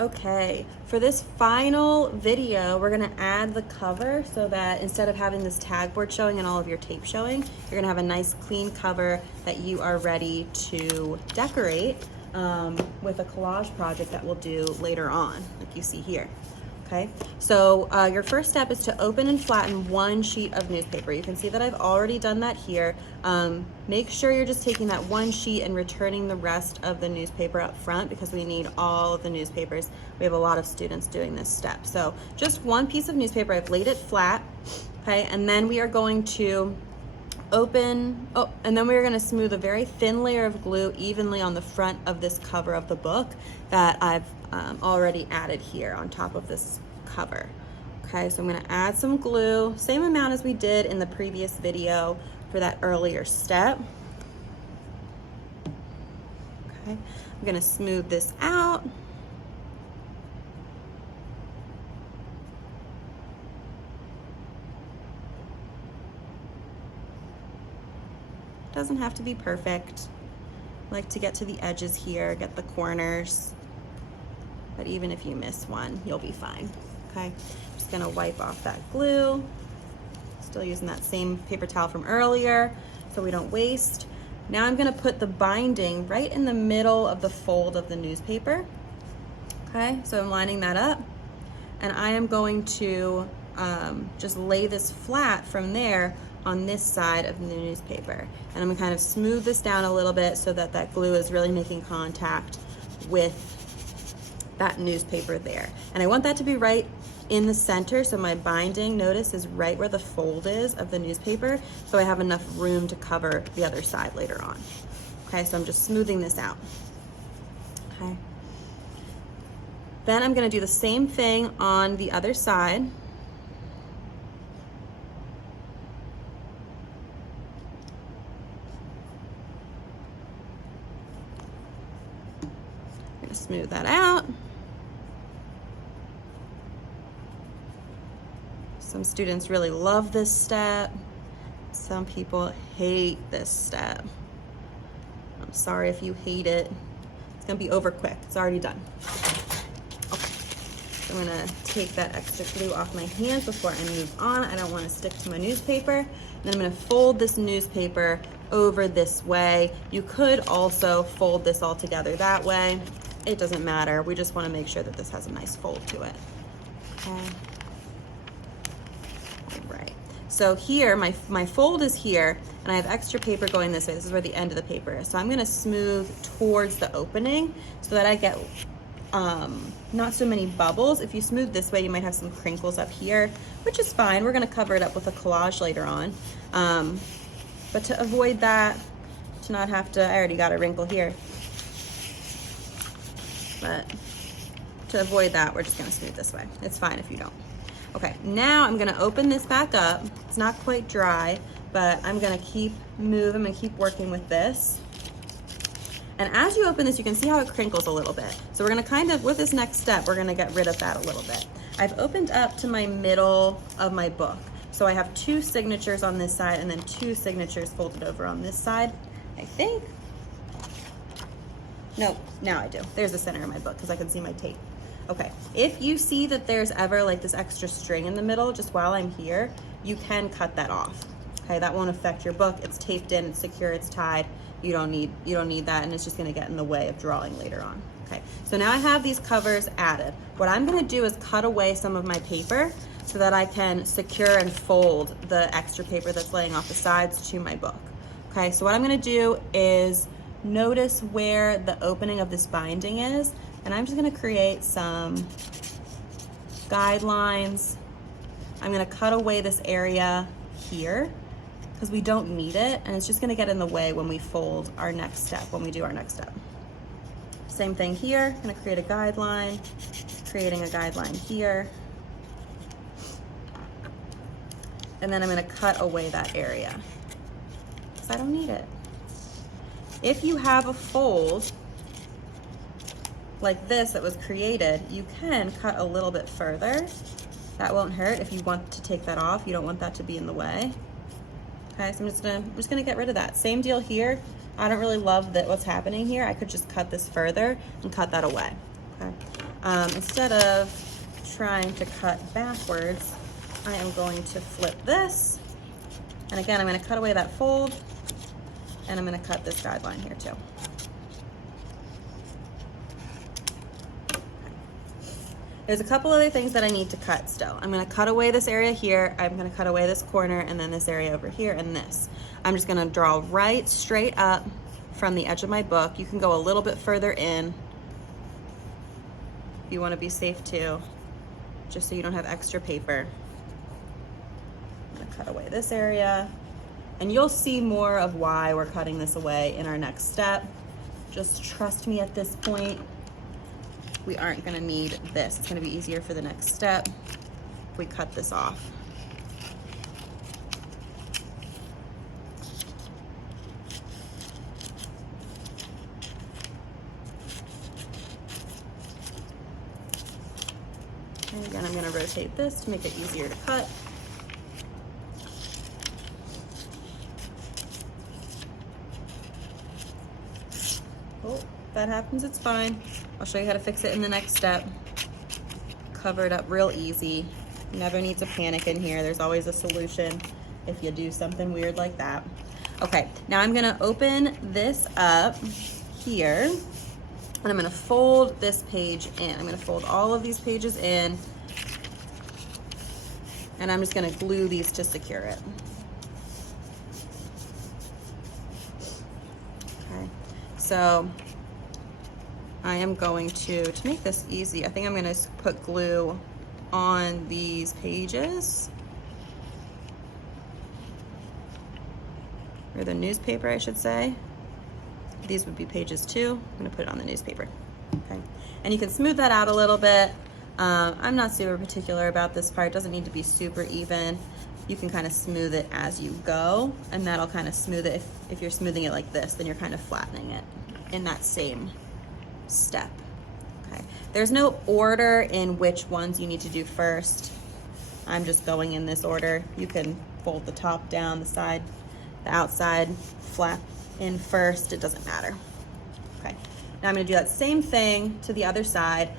Okay, for this final video, we're gonna add the cover so that instead of having this tag board showing and all of your tape showing, you're gonna have a nice clean cover that you are ready to decorate with a collage project that we'll do later on, like you see here. Okay, so your first step is to open and flatten one sheet of newspaper. You can see that I've already done that here. Make sure you're just taking that one sheet and returning the rest of the newspaper up front because we need all of the newspapers. We have a lot of students doing this step. So just one piece of newspaper, I've laid it flat, okay, and then we are going to and then we're going to smooth a very thin layer of glue evenly on the front of this cover of the book that I've already added here on top of this cover. Okay, so I'm going to add some glue, same amount as we did in the previous video for that earlier step. Okay, I'm going to smooth this out. Doesn't have to be perfect. I like to get to the edges here, get the corners. But even if you miss one, you'll be fine. Okay, just gonna wipe off that glue. Still using that same paper towel from earlier so we don't waste. Now I'm gonna put the binding right in the middle of the fold of the newspaper. Okay, so I'm lining that up. And I am going to just lay this flat from there on this side of the newspaper. And I'm gonna kind of smooth this down a little bit so that that glue is really making contact with that newspaper there. And I want that to be right in the center, so my binding, notice, is right where the fold is of the newspaper, so I have enough room to cover the other side later on. Okay, so I'm just smoothing this out. Okay. Then I'm gonna do the same thing on the other side. Smooth that out. Some students really love this step. Some people hate this step. I'm sorry if you hate it. It's gonna be over quick. It's already done. Okay, so I'm gonna take that extra glue off my hands before I move on. I don't want to stick to my newspaper. And then I'm gonna fold this newspaper over this way. You could also fold this all together that way. It doesn't matter. We just want to make sure that this has a nice fold to it. Okay. All right. So here, my fold is here, and I have extra paper going this way. This is where the end of the paper is. So I'm going to smooth towards the opening so that I get not so many bubbles. If you smooth this way, you might have some crinkles up here, which is fine. We're going to cover it up with a collage later on. But to avoid that, to not have to, I already got a wrinkle here. But to avoid that, we're just gonna smooth this way. It's fine if you don't. Okay, now I'm gonna open this back up. It's not quite dry, but I'm gonna keep moving, I'm gonna keep working with this. And as you open this, you can see how it crinkles a little bit. So we're gonna kind of, with this next step, we're gonna get rid of that a little bit. I've opened up to my middle of my book. So I have 2 signatures on this side and then 2 signatures folded over on this side, I think. No, now I do. There's the center of my book because I can see my tape. Okay, if you see that there's ever like this extra string in the middle, just while I'm here, you can cut that off. Okay, that won't affect your book. It's taped in, it's secure, it's tied. You don't need that, and it's just gonna get in the way of drawing later on. Okay, so now I have these covers added. What I'm gonna do is cut away some of my paper so that I can secure and fold the extra paper that's laying off the sides to my book. Okay, so what I'm gonna do is notice where the opening of this binding is, and I'm just gonna create some guidelines. I'm gonna cut away this area here because we don't need it, and it's just gonna get in the way when we fold our next step, when we do our next step. Same thing here, I'm gonna create a guideline, creating a guideline here, and then I'm gonna cut away that area because I don't need it. If you have a fold like this that was created, you can cut a little bit further. That won't hurt if you want to take that off. You don't want that to be in the way. Okay, so I'm just gonna get rid of that. Same deal here. I don't really love what's happening here. I could just cut this further and cut that away. Okay, Instead of trying to cut backwards, I am going to flip this. And again, I'm going to cut away that fold, and I'm going to cut this guideline here too. There's a couple other things that I need to cut still. I'm going to cut away this area here. I'm going to cut away this corner, and then this area over here, and this. I'm just going to draw right straight up from the edge of my book. You can go a little bit further in if you want to be safe too, just so you don't have extra paper. I'm going to cut away this area, and you'll see more of why we're cutting this away in our next step. Just trust me at this point. We aren't going to need this. It's going to be easier for the next step if we cut this off. And again, I'm going to rotate this to make it easier to cut. Oh, if that happens, it's fine. I'll show you how to fix it in the next step. Cover it up real easy. You never need to panic in here. There's always a solution if you do something weird like that. Okay, now I'm gonna open this up here, and I'm gonna fold this page in. I'm gonna fold all of these pages in, and I'm just gonna glue these to secure it. Okay, so I am going to make this easy, I think I'm gonna put glue on these pages, or the newspaper, I should say. These would be pages too. I'm gonna put it on the newspaper, okay? And you can smooth that out a little bit. I'm not super particular about this part. It doesn't need to be super even. You can kind of smooth it as you go, and that'll kind of smooth it. If you're smoothing it like this, then you're kind of flattening it in that same step. Okay, there's no order in which ones you need to do first. I'm just going in this order. You can fold the top down, the side, the outside, flap in first, it doesn't matter. Okay, now I'm gonna do that same thing to the other side.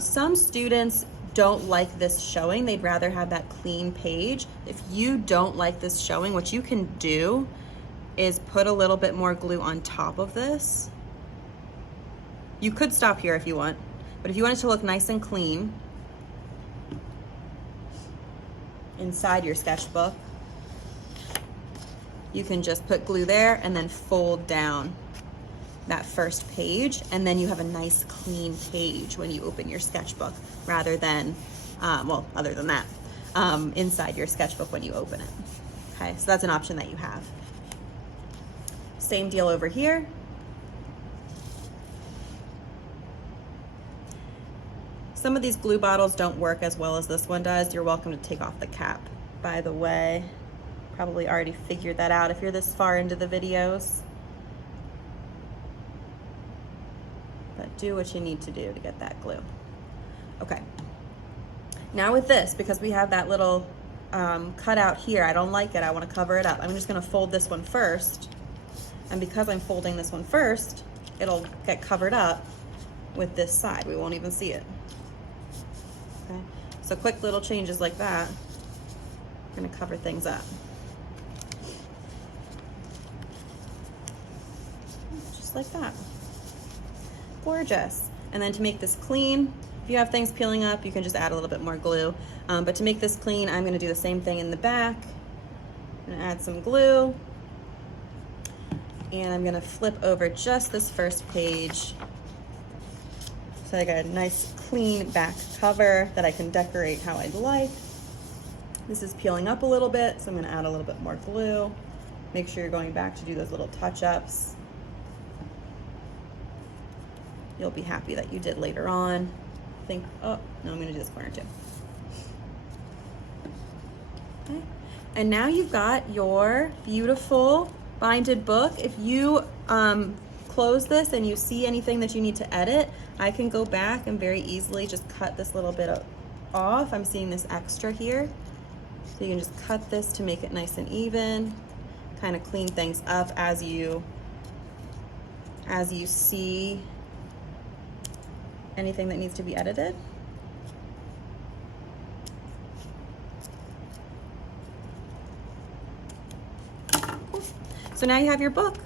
Some students don't like this showing. They'd rather have that clean page. If you don't like this showing, what you can do is put a little bit more glue on top of this. You could stop here if you want, but if you want it to look nice and clean inside your sketchbook, you can just put glue there and then fold down that first page, and then you have a nice clean page when you open your sketchbook, rather than, well, other than that, inside your sketchbook when you open it. Okay, so that's an option that you have. Same deal over here. Some of these glue bottles don't work as well as this one does. You're welcome to take off the cap, by the way. Probably already figured that out if you're this far into the videos. But do what you need to do to get that glue. Okay. Now with this, because we have that little cutout here, I don't like it, I want to cover it up. I'm just going to fold this one first. And because I'm folding this one first, it'll get covered up with this side. We won't even see it. Okay, so quick little changes like that are going to cover things up. Just like that. Gorgeous. And then to make this clean, if you have things peeling up, you can just add a little bit more glue. But to make this clean, I'm going to do the same thing in the back. I'm going to add some glue. And I'm going to flip over just this first page. So I got a nice clean back cover that I can decorate how I'd like. This is peeling up a little bit, so I'm going to add a little bit more glue. Make sure you're going back to do those little touch-ups. You'll be happy that you did later on. Think, oh, no, I'm going to do this corner too. Okay. And now you've got your beautiful binded book. If you close this and you see anything that you need to edit, I can go back and very easily just cut this little bit off. I'm seeing this extra here. So you can just cut this to make it nice and even, kind of clean things up as you see anything that needs to be edited. So now you have your book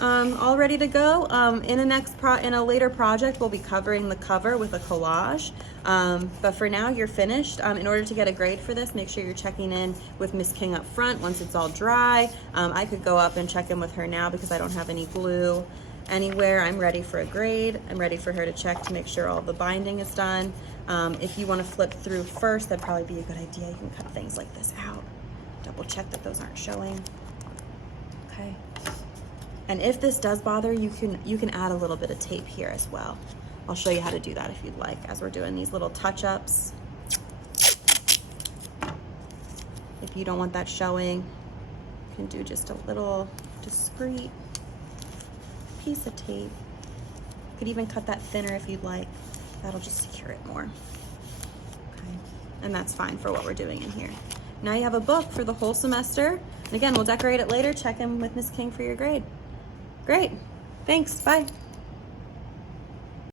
all ready to go. In a later project, we'll be covering the cover with a collage. But for now, you're finished. In order to get a grade for this, make sure you're checking in with Miss King up front once it's all dry. I could go up and check in with her now because I don't have any glue anywhere. I'm ready for a grade. I'm ready for her to check to make sure all the binding is done. If you want to flip through first, that'd probably be a good idea. You can cut things like this out. Double check that those aren't showing. Okay. And if this does bother, you can add a little bit of tape here as well. I'll show you how to do that if you'd like, as we're doing these little touch-ups. If you don't want that showing, you can do just a little discreet piece of tape. You could even cut that thinner if you'd like. That'll just secure it more. Okay. And that's fine for what we're doing in here. Now you have a book for the whole semester. And again, we'll decorate it later. Check in with Miss King for your grade. Great. Thanks. Bye.